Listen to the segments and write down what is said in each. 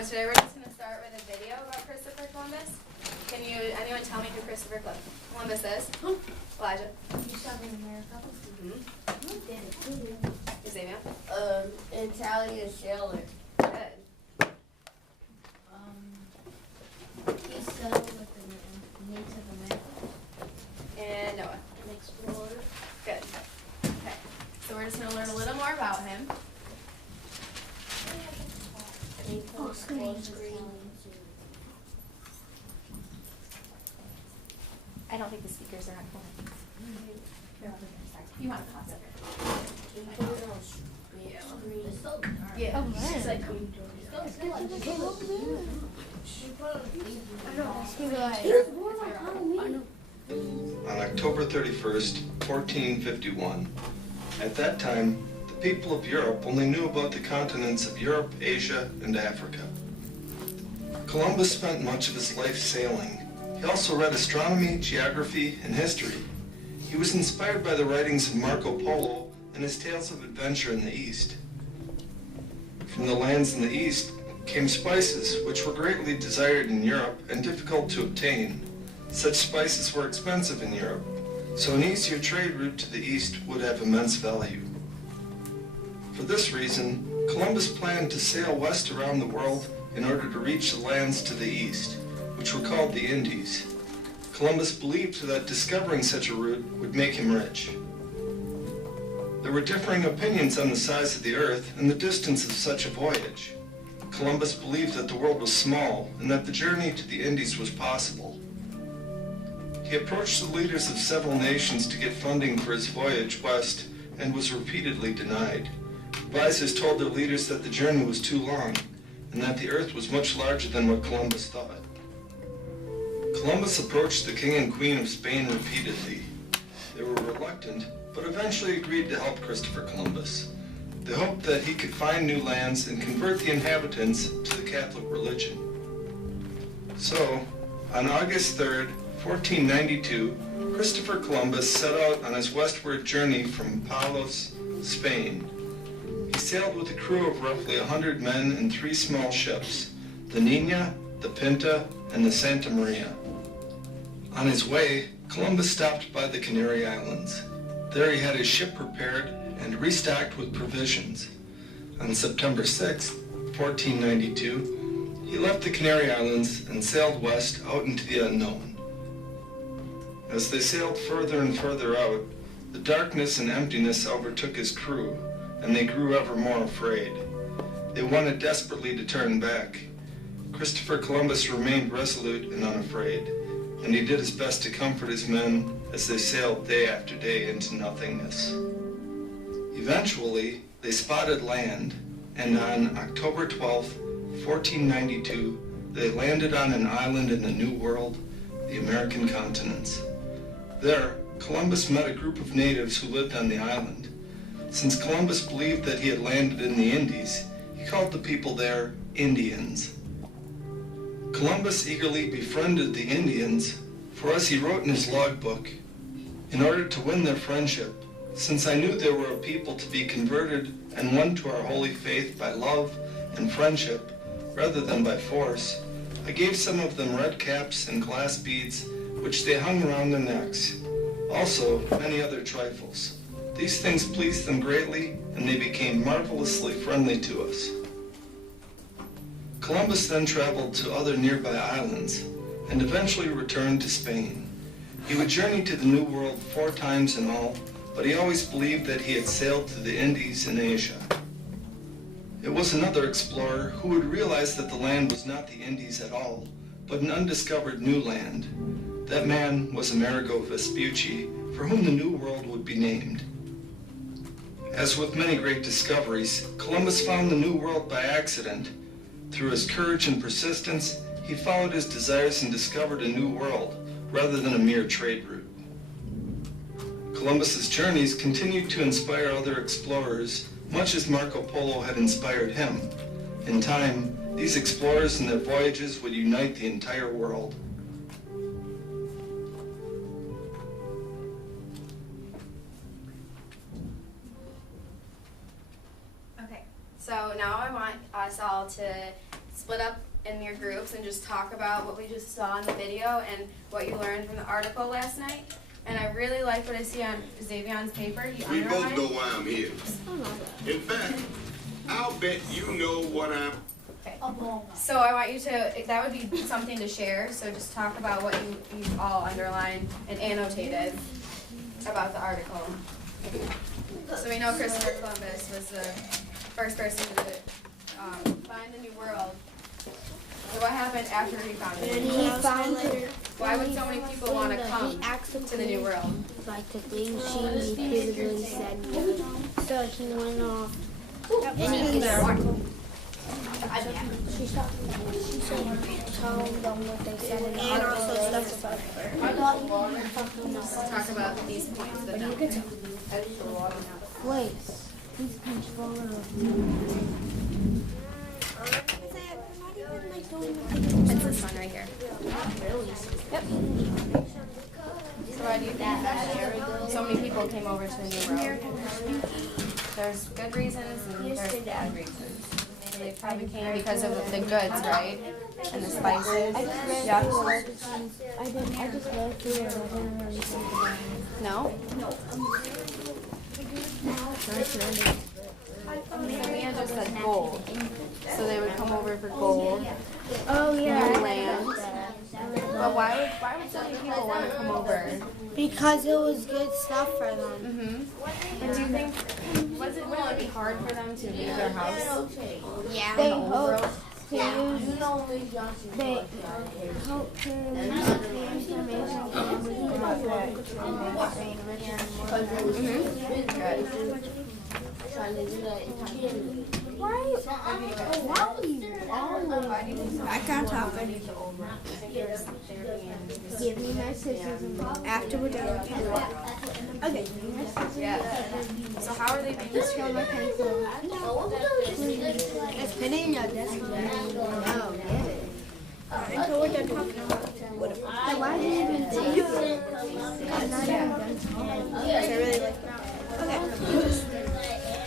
So today we're just going to start with a video about Christopher Columbus. Can anyone tell me who Christopher Columbus is? Elijah. You started in America? Mm-hmm. Xavier. Italian sailor. Good. He settled with the Native Americans. And Noah. An explorer. Good. Okay. So we're just going to learn a little more about him. Oh, screen. I don't think the speakers are on. You want to pause it? Yeah. Oh, man. She's like, On October 31st, 1451. At that time, the people of Europe only knew about the continents of Europe, Asia, and Africa. Columbus spent much of his life sailing. He also read astronomy, geography, and history. He was inspired by the writings of Marco Polo and his tales of adventure in the East. From the lands in the East came spices, which were greatly desired in Europe and difficult to obtain. Such spices were expensive in Europe, so an easier trade route to the East would have immense value. For this reason, Columbus planned to sail west around the world in order to reach the lands to the east, which were called the Indies. Columbus believed that discovering such a route would make him rich. There were differing opinions on the size of the earth and the distance of such a voyage. Columbus believed that the world was small and that the journey to the Indies was possible. He approached the leaders of several nations to get funding for his voyage west and was repeatedly denied. Advisors told their leaders that the journey was too long and that the earth was much larger than what Columbus thought. Columbus approached the king and queen of Spain repeatedly. They were reluctant, but eventually agreed to help Christopher Columbus. They hoped that he could find new lands and convert the inhabitants to the Catholic religion. So, on August 3rd, 1492, Christopher Columbus set out on his westward journey from Palos, Spain. He sailed with a crew of roughly 100 men and 3 small ships, the Nina, the Pinta, and the Santa Maria. On his way, Columbus stopped by the Canary Islands. There he had his ship repaired and restocked with provisions. On September 6, 1492, he left the Canary Islands and sailed west out into the unknown. As they sailed further and further out, the darkness and emptiness overtook his crew, and they grew ever more afraid. They wanted desperately to turn back. Christopher Columbus remained resolute and unafraid, and he did his best to comfort his men as they sailed day after day into nothingness. Eventually, they spotted land, and on October 12, 1492, they landed on an island in the New World, the American continents. There, Columbus met a group of natives who lived on the island. Since Columbus believed that he had landed in the Indies, he called the people there Indians. Columbus eagerly befriended the Indians, for as he wrote in his logbook, "In order to win their friendship, since I knew they were a people to be converted and won to our holy faith by love and friendship, rather than by force, I gave some of them red caps and glass beads, which they hung around their necks. Also, many other trifles. These things pleased them greatly, and they became marvelously friendly to us." Columbus then traveled to other nearby islands, and eventually returned to Spain. He would journey to the New World 4 times in all, but he always believed that he had sailed to the Indies in Asia. It was another explorer who would realize that the land was not the Indies at all, but an undiscovered new land. That man was Amerigo Vespucci, for whom the New World would be named. As with many great discoveries, Columbus found the New World by accident. Through his courage and persistence, he followed his desires and discovered a new world, rather than a mere trade route. Columbus's journeys continued to inspire other explorers, much as Marco Polo had inspired him. In time, these explorers and their voyages would unite the entire world. Okay, so now I want us all to split up in your groups and just talk about what we just saw in the video and what you learned from the article last night. And I really like what I see on Xavion's paper. He We both underlined. know why I'm here. In fact, I'll bet you know what I'm... Okay. So I want you to, that would be something to share, so just talk about what you all underlined and annotated about the article. So we know Christopher Columbus was the first person to find the New World. So what happened after he found it? He found it. Why would so many people want to come to the New World? Like the things she repeatedly said. So he went off. And he could she said, tell them what they said. And also stuff about her. Let's talk about these points that don't. Wait. These controller. It's this one right here. Yep. So why do you think that so many people came over to the New World? There's good reasons and there's bad reasons. So they probably came because of the goods, right? And the spices. Yeah. I just read through it. I didn't really think about it. No? Mia just said gold. So they would come over for gold. Oh yeah. New land. But why would so many people want to come over? Because it was good stuff for them. Mm-hmm. But do you think, wouldn't it be hard for them to leave their house? Yeah. They hope They hope to use the information from everything about that and stay richer and more. Good. Why are you always? I can't talk. Give me my scissors after we're done. Okay. Yeah. So how are they being distributed? My pencil. It's pinning your desk. Oh, get it. Until we're done talking about it. Why did you even do it? I really like that. Okay.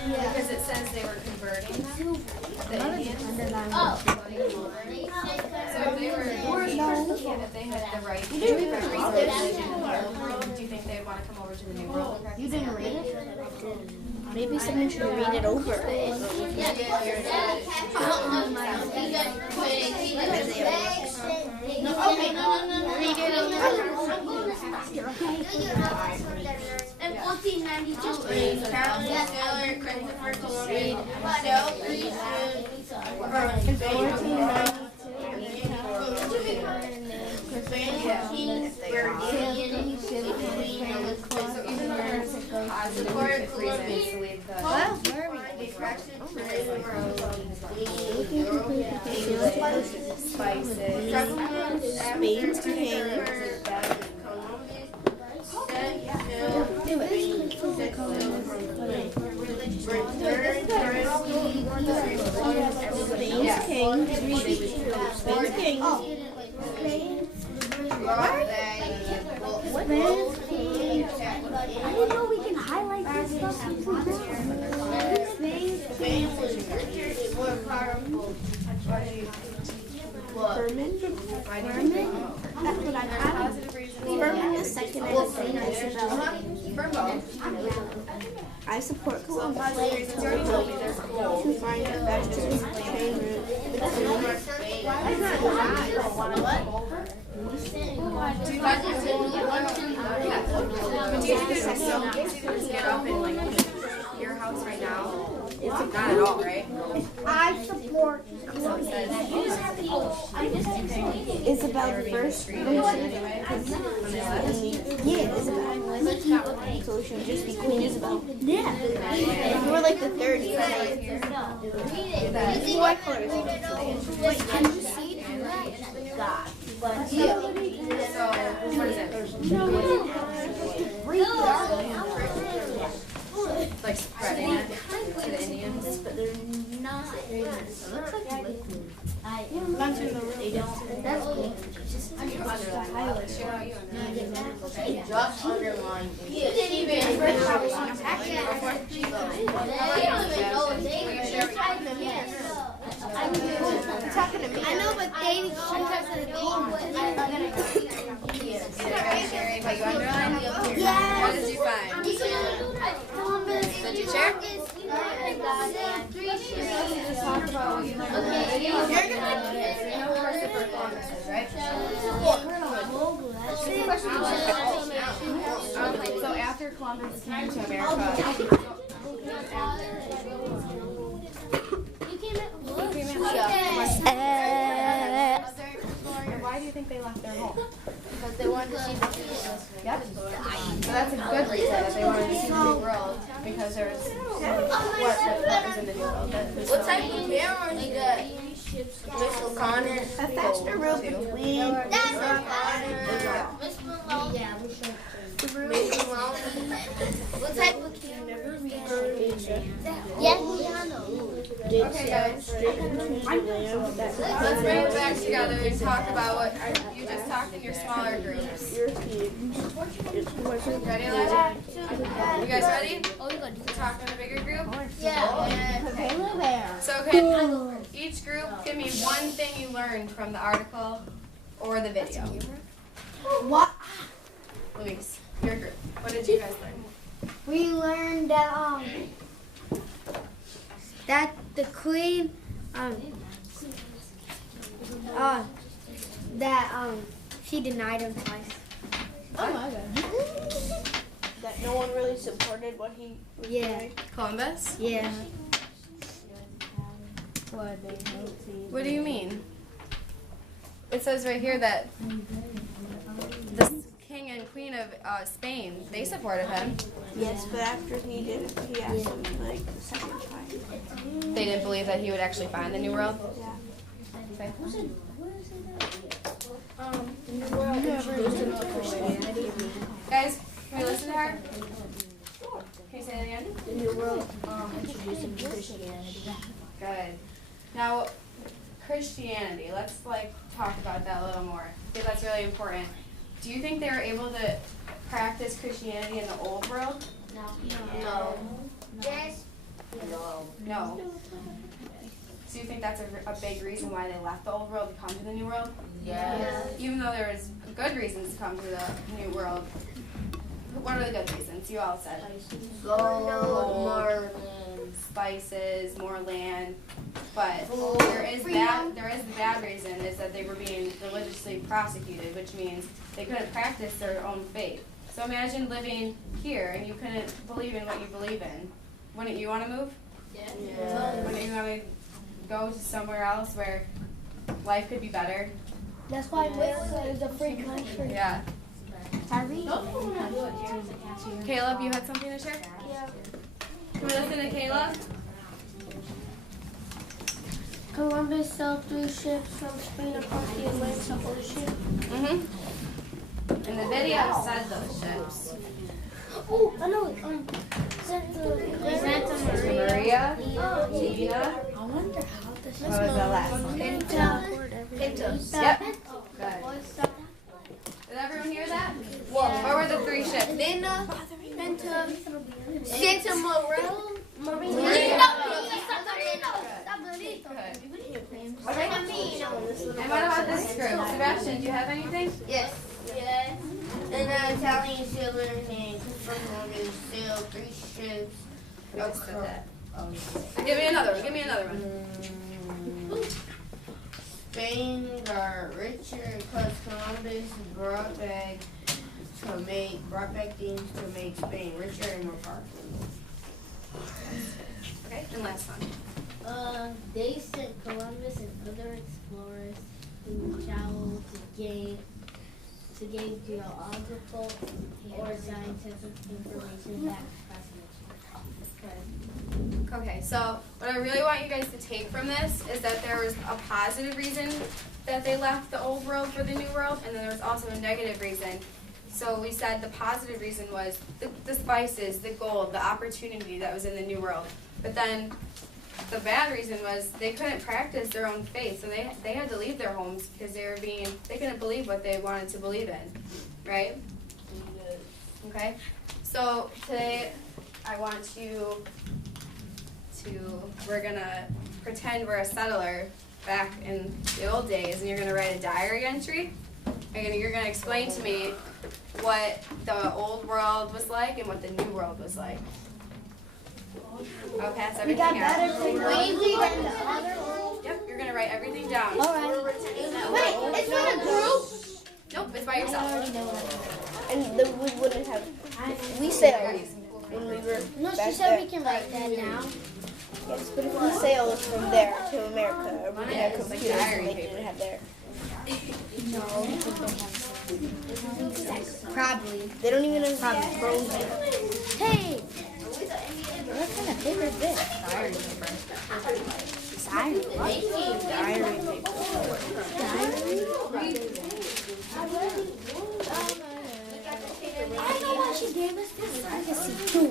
Because it says they were converting them, the Indians. So if they were, if they had the right to research religion in the old world, do you think they'd want to come over to the New World? You didn't read it? Maybe someone should read it over. In 1492, Charles Taylor, Christopher Columbus, Positive reasons to leave the. Spices. Spain's king. Spain's king. I didn't know we can highlight this stuff. Spain was more powerful. Furman? That's what I got. Positive reasons. Furman the second and Isabel. I support Columbus Positive reasons you already told me there's gold. to find a faster trade route between But do you think it's so easy to just get up and like your house right now? It's not at all, right? I support Columbus. Isabel the first. Yeah, Isabel. So it should just be Queen Isabel. Yeah. We're like the 30th. What color is it? Wait, can you see it? God. So what is it? Like spreading it to the Indians? But they're not. It looks like liquid. That's cool. Just underline. You didn't even know. talking to me. I know, but they sometimes they Sharing what you underlined? Yeah. What did you find? Columbus. Did you share? Just Talk about what you learned in the video. You know Christopher Columbus is, right? So after Columbus came to America, why do you think they left their home? Because they wanted to see the future. Yep. So that's a good reason that they wanted to see the new world, because there's what was in the new world. What type of camera you got? Miss O'Connor. a faster route between. That's O'Connor. Miss Malone. Miss Malone. What type of camera? Yes, piano. Okay, guys. Let's bring it back together and talk about what you just talked in your smaller groups. Ready, Elijah? You guys ready? To talk in a bigger group? Yeah. So can each group give me one thing you learned from the article or the video? What? Luis, your group. What did you guys learn? We learned that the queen she denied him twice. That no one really supported what he was doing. Columbus? Yeah. What do you mean? It says right here that the king and queen of Spain, they supported him. Yes, but after he did it, he asked him like the second time. They didn't believe that he would actually find the new world. Yeah. Okay. Guys, can we listen to her? Can you say that again? The new world introduced him to Christianity. Good. Now, Christianity. Let's talk about that a little more, because that's really important. Do you think they were able to practice Christianity in the old world? No. Yes. No. So you think that's a big reason why they left the old world to come to the new world? Yeah. Even though there was good reasons to come to the new world. What are the good reasons? You all said. Gold, more Spices, more land. But there is the bad reason is that they were being religiously prosecuted, which means they couldn't practice their own faith. So imagine living here and you couldn't believe in what you believe in. Wouldn't you want to move? Yeah. Wouldn't you want to go to somewhere else where life could be better? That's why America is a free country. Yeah. Tyree? Caleb, you had something to share? Yeah. Can we listen to Caleb? Columbus sailed 3 ships from Spain across the Atlantic Ocean. Mm-hmm. And the video said those ships. Oh, I know. Santa Maria, Gina. I wonder how this What was the last one? Pintos. Yep. Good. Did everyone hear that? What were the 3 ships? Nina, Pinto, Santa Morel, And what about this group? Sebastian, do you have anything? Yes. An Italian sailor named Christopher Columbus sailed 3 ships. We just did that. Give me another one. Give me another one. Spain got richer because Columbus brought back things to make Spain richer and more powerful. Okay, and last one. They sent Columbus and other explorers who traveled to gain geographical or scientific information back across the ocean. Okay, so what I really want you guys to take from this is that there was a positive reason that they left the old world for the new world, and then there was also a negative reason. So we said the positive reason was the spices, the gold, the opportunity that was in the new world. But then the bad reason was they couldn't practice their own faith, so they had to leave their homes because they couldn't believe what they wanted to believe in, right? Okay, so today I want you we're gonna pretend we're a settler back in the old days, and you're gonna write a diary entry. You're gonna explain to me what the old world was like and what the new world was like. I'll pass everything out. Yep, you're gonna write everything down. Alright. Wait, it's not a group? Nope, it's by yourself. And then we wouldn't have. We sailed when we were No, she back said there. we can write that down. Yes, but if we sailed from there to America, we would have It's like computers diary and they paper. didn't have there. Probably. They don't even have phones yet. Hey! What kind of paper is this? Diary paper. Diary paper. I know why she gave us this legacy too.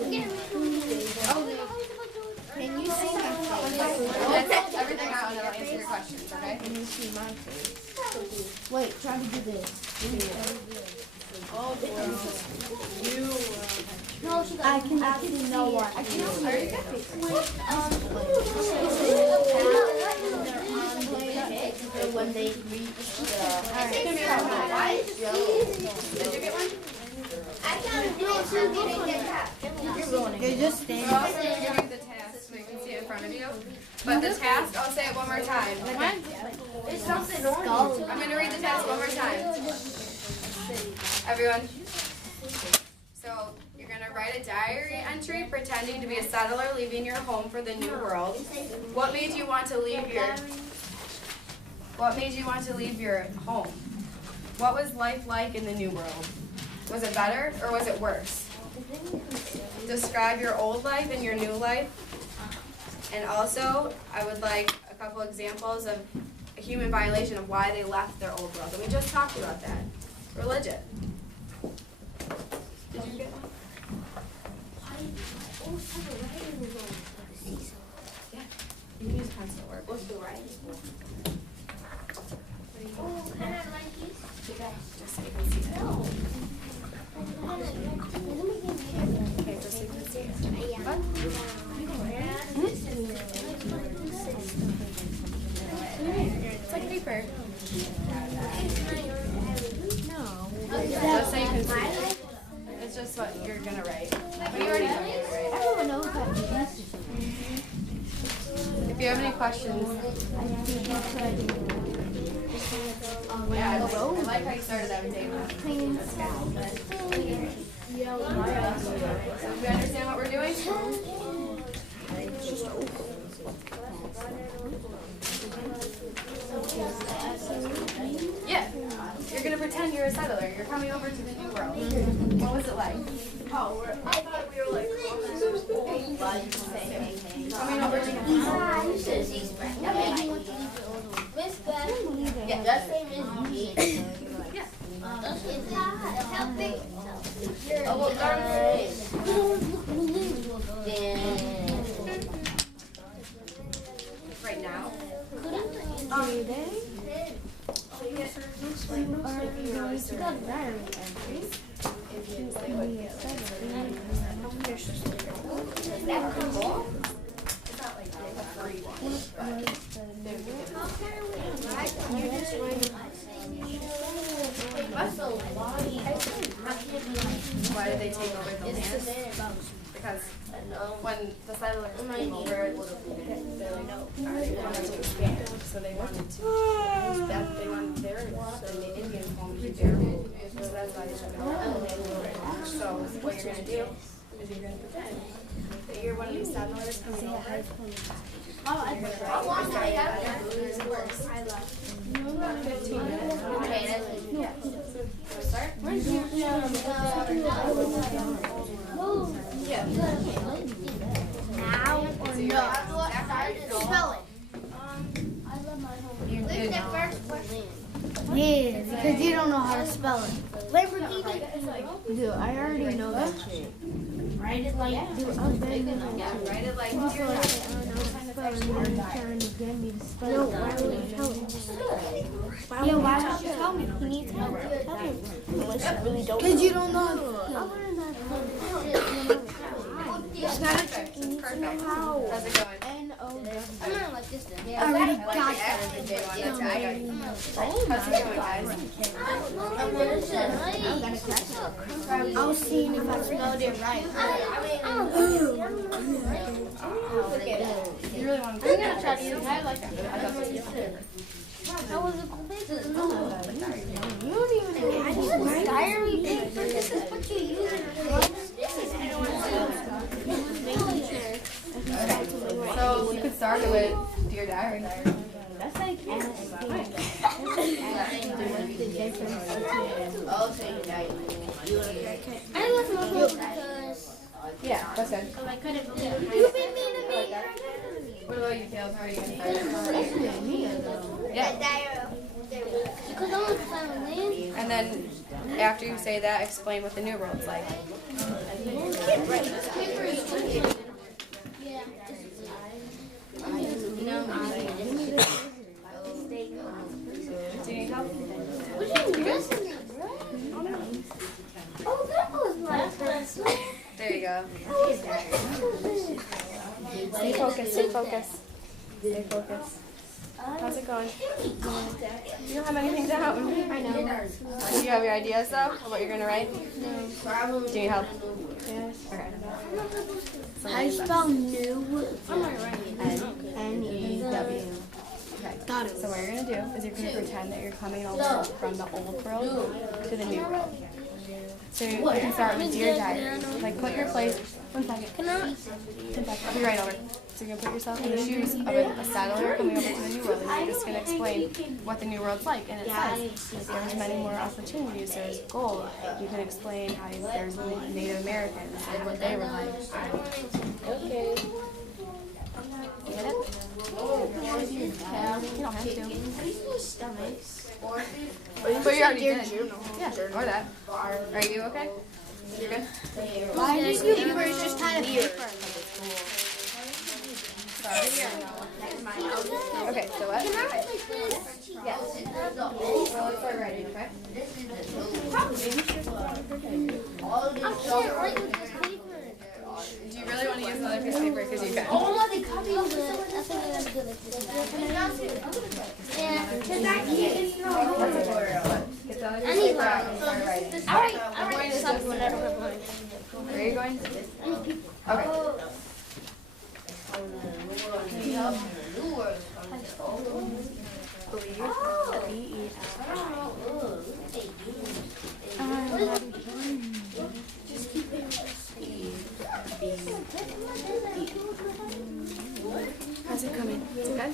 Can you see my face? That's everything out and I'll answer your questions, okay? Can you see my face? Wait, try to do this. No, she got I can know what. I can When they reach Did you get one? You're just So standing. I'll give you the task so you can see it in front of you. But the task, I'll say it one more time. It's something on I'm going to read the task one more time. Everyone. So you're going to write a diary entry pretending to be a settler leaving your home for the new world. What made you want to leave your home? What was life like in the new world? Was it better or was it worse? Describe your old life and your new life. And also, I would like a couple examples of a human violation of why they left their old world. And we just talked about that. Religion. Did you get one? Yeah. You can use pencil or what's the writing? Just so you can see that. Okay, just so you can see it. What? It's like paper. Just so you can see it. It's just what you're gonna write. But you already know what you're gonna write. don't know how to do this. If you have any questions, yeah, I like how you started everything. You understand what we're doing? Yeah. You're gonna pretend you're a settler. You're coming over to the new world. What was it like? I thought we were like Coming over to the new world. Miss Beth. Yeah, that same as you. Yeah. Oh, well, Right now. Why did they take over the land? Because when the settlers came over, they wanted to expand. So they wanted to use that. They wanted their and the Indian home to be their home. So that's why they took it over. So what you're gonna do is you're gonna pretend that you're one of these settlers coming over. You're gonna write 15 minutes. Okay, start. Yeah. Now or So you're no? Spell it. You did. Yeah, because you don't know how to spell it. Lamborghini. Dude, I already know that shit. Write it like Dude, I've been Yeah, write it like trying you're to get me to spell it. Why would you tell me? Yeah, why don't you tell me? He needs help. Tell him. Unless you really don't. Because you don't know. It's perfect. It's perfect. How's it going? And I'm not like this then. Yeah, I like it better than day one. That's I got. How's it going, guys? I was seeing if I spelled it right. You really want to? I'm gonna try to use my like that. That was a You don't even use diary paper. This is what you use in class. So you could start it with Dear Diary. That's like I left my phone because Yeah, that's good. I couldn't believe it. you've been mean to me. What about you, Caleb? How are you gonna start? Yeah. Because I was playing with Lynn. And then after you say that, explain what the new world's like. Yeah. Do you need help? What are you listening, bro? Oh, that was my first one. There you go. That was my first Stay focused. Stay focused. Stay focused. How's it going? You don't have anything down. I know. Do you have your ideas though of what you're gonna write? No. Do you need help? Yes. Okay. How do you spell new? N-E-W. Okay. Got it. So what you're gonna do is you're gonna pretend that you're coming over from the old world to the new world. So you can start with Dear Diary. Like put your place. 1 second. I'll be right over. So you're gonna put yourself in the shoes of a settler coming over to the new world, and you're just gonna explain what the new world's like. And it says there's many more opportunities. There's gold. You can explain how there's Native Americans and what they were like. Okay. Get it? You don't have to. But you already did. Yeah, or that. Are you okay? You're good? Why did you papers just kind of paper? Okay, so what? Can I write like this? Yes. So let's start writing, okay? I can't write with this paper. Do you really want to use another piece of paper? Because you can. Oh, they copy of it. I think I'm gonna do like this. Yeah. Get the other piece of paper out and start writing. I write something when I don't have mine. Where are you going? Okay. Need help? How's it coming? Is it good?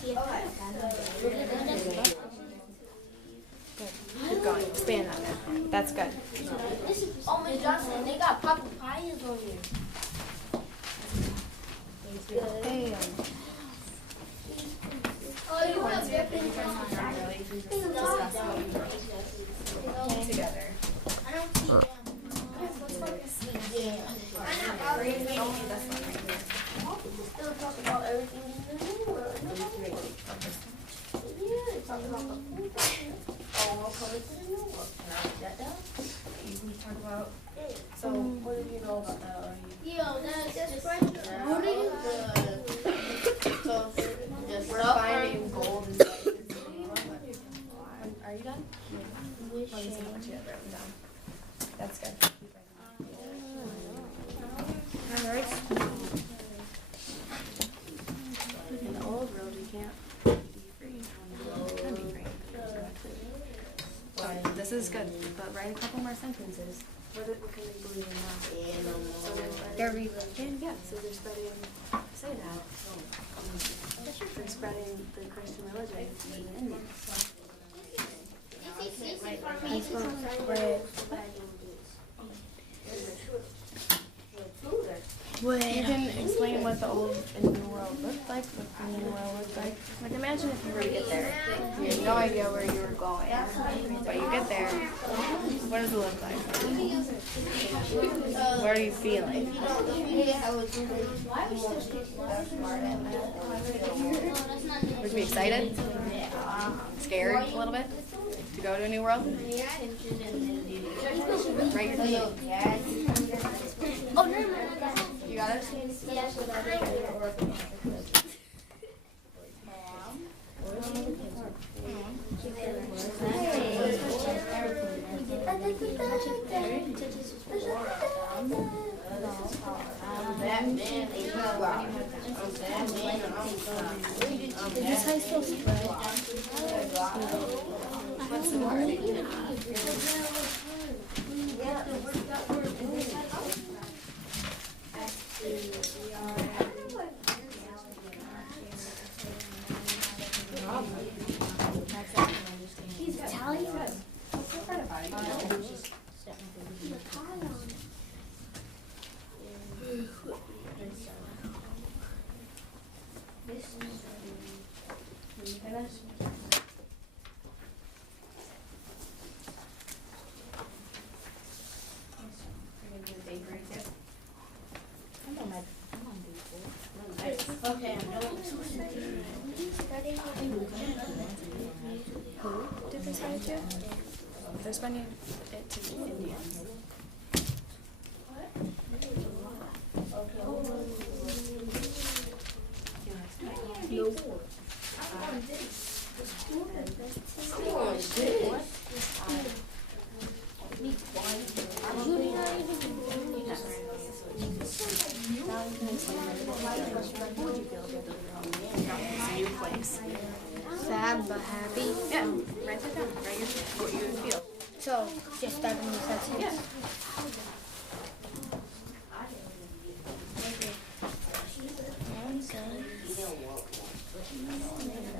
Good. Keep going. Expand on it. That's good. Oh, Miss Johnson, they got papayas on here. Hey. Oh, you want to dip in Together. I don't see them. Yeah. Still talk about everything in the new world. Yeah, talk about the food. Oh, we'll come into the new world. Can I write that down? We talk about. So, what do you know about that already? Yo, that's just right. What are you So, just We're finding gold and stuff. Are you done? Let me see what you have written down. That's good. Alright. In the old world, we can't be free. Can be free. So, this is good, but write a couple more sentences. What can they believe in now? So they're religion? Yeah, so they're spreading, say that. They're spreading the Christian religion to the Indians. You can explain what the old and new world looked like, what the new world looked like. Like imagine if you were to get there. You had no idea where you were going, but you get there. What does it look like? What are you feeling? Would you be excited? Scared a little bit to go to a new world? Write your name. Oh, never mind. You got it? Is high school spread? What's the word? He's Italian. Okay, I'm going Who did they send it to? They're sending it to India. Sad but happy. Yeah, write that down. Write what you feel. So, just start a new sentence. Yeah.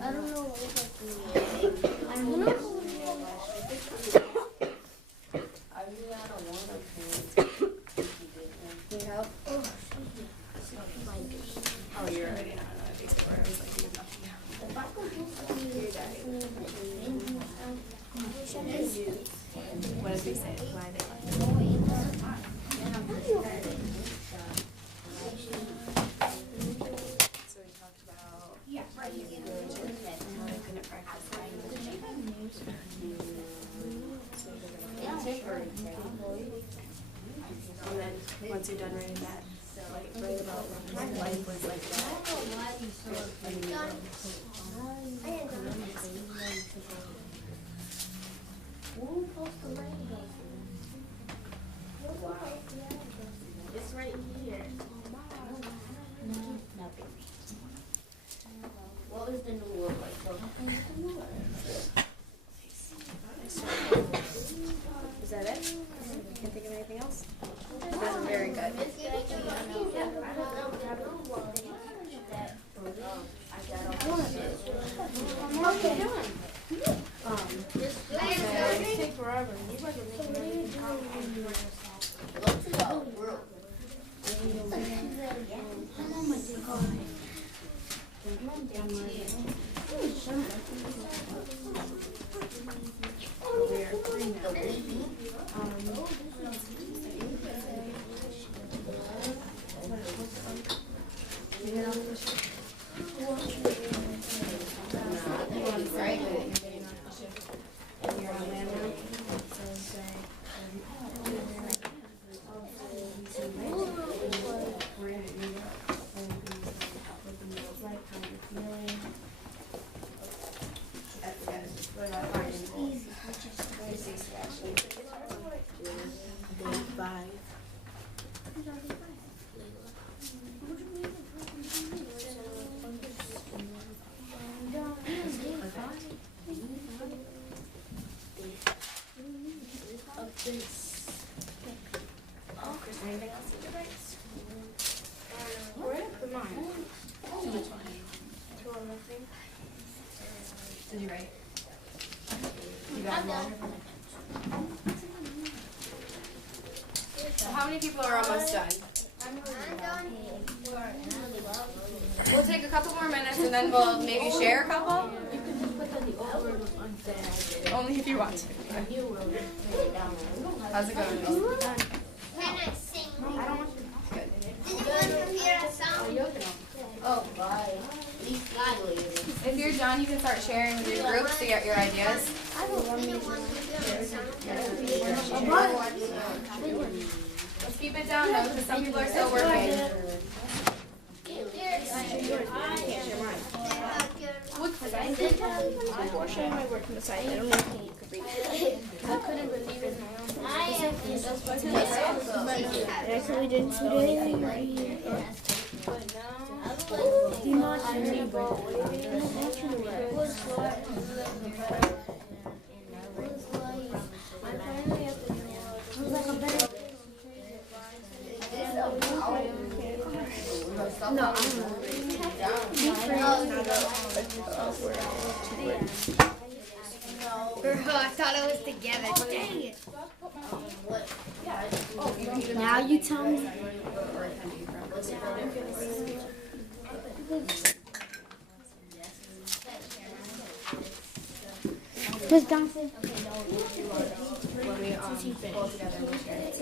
I don't know what I don't know. Need help? Oh, you're already on a basic word. I was like, you're not. What did we say? Why they like it? So we talked about religion and how they couldn't practice language. And then once you're done writing that, like write about what life was like It's right here. What was the new word like? Is that it? Can't think of anything else? You guys are very good. Take forever. Go to the world. Anything else you could write? Where did I put mine? Did you write? You got them all? So how many people are almost done? We'll take a couple more minutes and then we'll maybe share a couple. Only if you want to. How's it going? Can I sing? Good. Did you want to hear a song? Oh, bye. If you're done, you can start sharing with your groups to get your ideas. Let's keep it down though, because some people are still working. Unfortunately, my work on the side. I don't even think you could read it. I couldn't believe it. I actually didn't see anything right here. Do not hear No, Girl, I thought it was together. Dang it. Now you tell me. Miss Johnson. When we pull together, we'll share it.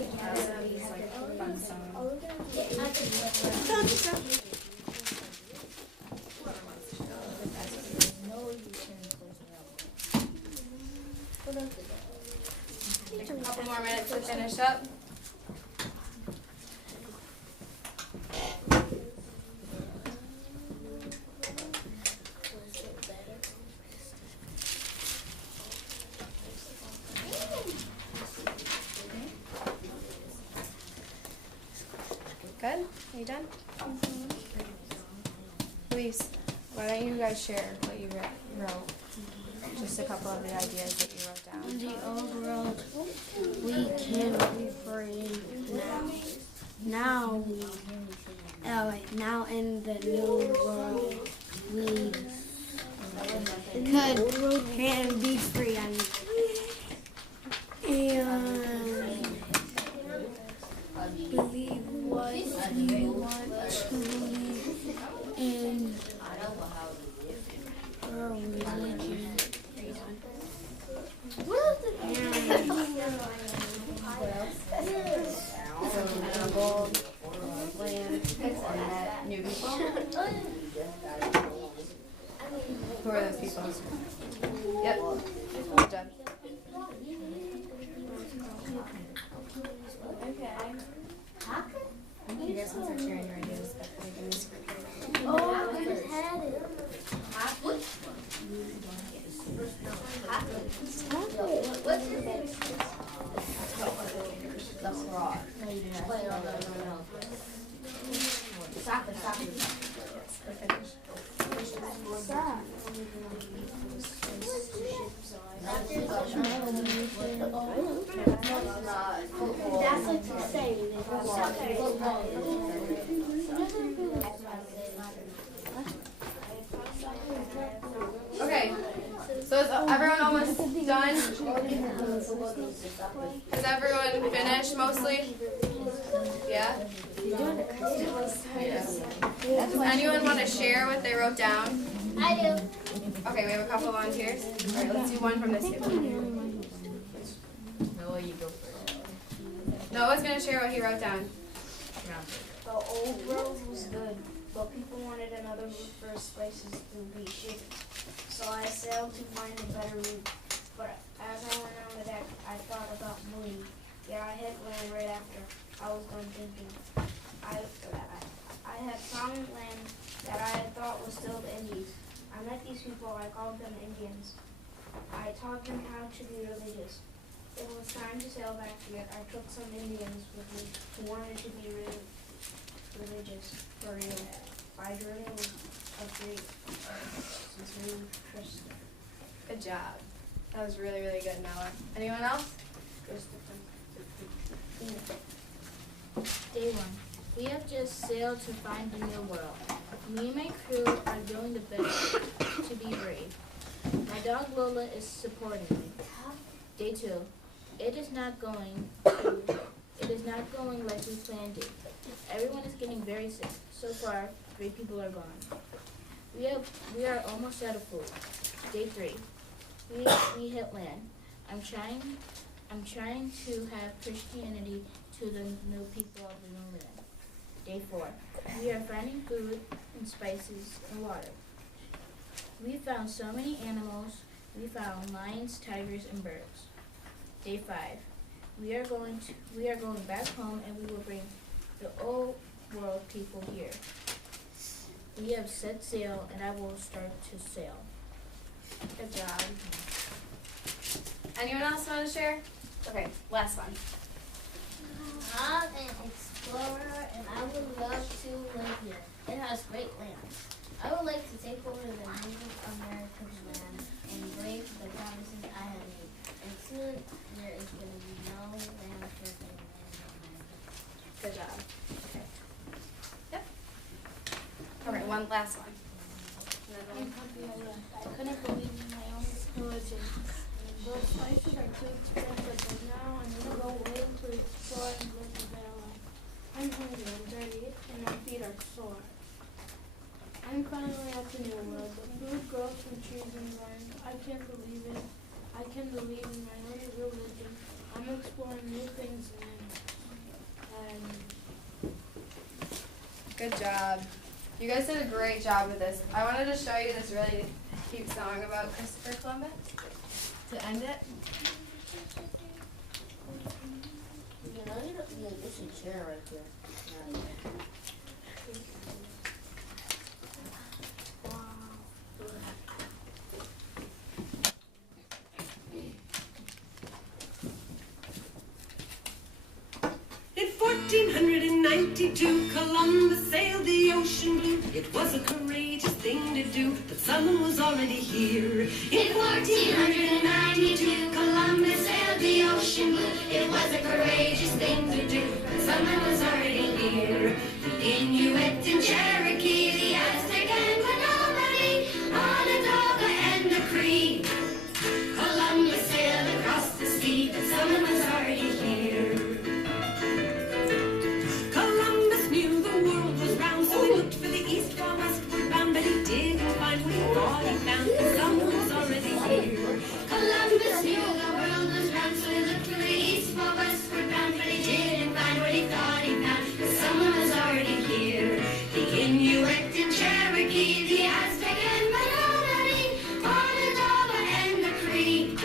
These like fun songs. Take a couple more minutes to finish up. Good? Are you done? Luis, why don't you guys share what you wrote? Just a couple of the ideas that you wrote down. In the old world, we can be free now. Now in the new world, we can be free. And believe what you want to believe in your religion. New people? Who are those people? Yep. We're done. You guys can start sharing your ideas. Oh, I just had it. What's your name? Lacrosse. No, you didn't. No. Soccer. We're finished. That's what you say. Okay, so is everyone almost done? Is everyone finished mostly? Yeah? Does anyone want to share what they wrote down? I do. Okay, we have a couple volunteers. All right, let's do one from this table. Noah's going to share what he wrote down. The old world was good, but people wanted another route for spices to be shipped. So I sailed to find a better route. But as I went on the deck, I thought about moving. Yeah, I hit land right after I was done thinking. I had found land that I had thought was still the Indies. I met these people, I called them Indians. I taught them how to be religious. It was time to sail back here. I took some Indians with me who wanted to be religious for real. My journey was a great Christian. Good job. That was really, really good, Noah. Anyone else? Day 1. We have just sailed to find the new world. Me and my crew are doing the best to be brave. My dog Lola is supporting me. Day 2. It is not going like we planned it. Everyone is getting very sick. So far, 3 people are gone. We are almost out of food. Day 3. We hit land. I'm trying to have Christianity to the new people of the new land. Day 4. We are finding food and spices and water. We found so many animals. We found lions, tigers, and birds. Day 5. We are going back home, and we will bring the old world people here. We have set sail, and I will start to sail. Good job. Anyone else want to share? Okay, last one. I'm an explorer and I would love to live here. It has great lands. I would like to take over the Native American land and break the promises I have made. And soon there is going to be no land stripping land. Good job. Okay. Yep. Okay, one last one. I couldn't believe in my own religion. Those spices are too expensive, but now I'm gonna go away to explore and live a better life. I'm hungry, I'm dirty, and my feet are sore. I'm finally at the new world. The food grows from trees and vines. I can't believe it. I can believe in my own religion. I'm exploring new things and Good job. You guys did a great job with this. I wanted to show you this really cute song about Christopher Columbus to end it. You know, it's a chair right there. In 1492, Columbus sailed the ocean blue. It was a courageous thing to do, but someone was already here. In 1492, Columbus sailed the ocean blue. It was a courageous thing to do, but someone was already here. The Inuit and Cherokee, the Aztec and Menominee, Onondaga and the Cree. Columbus sailed across the sea, but someone was already here. Columbus knew the world was round, so he looked for the east while westward bound, but he didn't find what he thought he found, because someone was already here. Columbus knew the world was round, so he looked for the east while westward bound, but he didn't find what he thought he found, because someone was already here. The Inuit and Cherokee, the Aztec and Menominee, Onondaga and the Cree.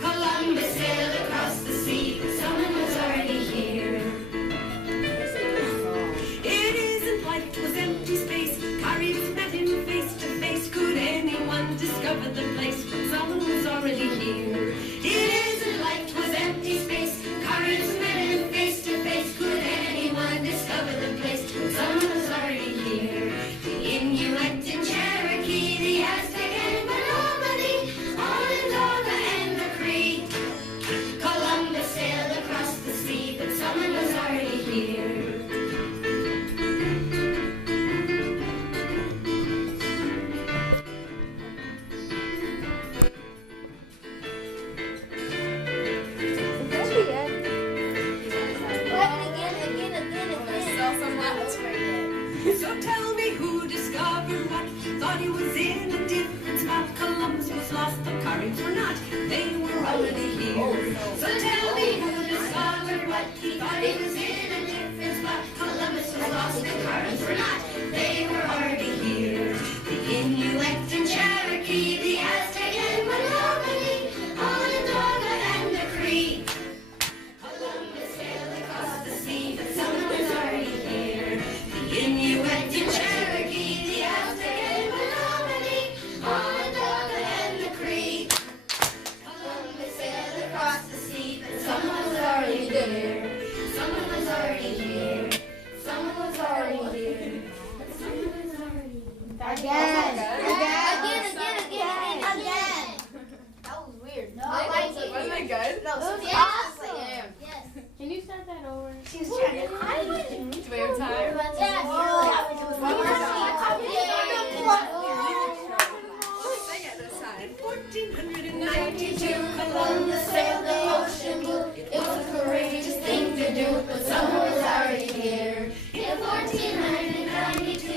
Columbus sailed across the sea, but someone was already here. It isn't like it was empty space. Caribs met him face to face. Could anyone discover the place when someone was already here? It isn't like it was empty space. Caribs met him face to face. Could anyone discover the place when someone was already here? The Inuit and Cherokee, the Aztec and Menominee, Onondaga and the Cree. Columbus sailed across the sea, but someone was already here. So tell me who discovered what? Thought he was in a different spot. Columbus was lost, the Caribs were not. They were already here. So tell me who discovered what? He thought he was in a different spot. Columbus was lost, the Caribs were not. They were already here. The Inuit and Cherokee, the Aztec and Menominee, Onondaga and the Cree. Columbus sailed across the sea, but someone was already here. The Inuit and Cherokee, the Aztec and Menominee, Onondaga and the Cree. Columbus sailed across the sea, but someone was already here. Someone was already here. Someone was already here. Someone was already here. Again. That was weird. No, I like it. Wasn't it good? No, so Yes. Damn. Yes. can you start that over? She was trying to. Do we have time? Yeah.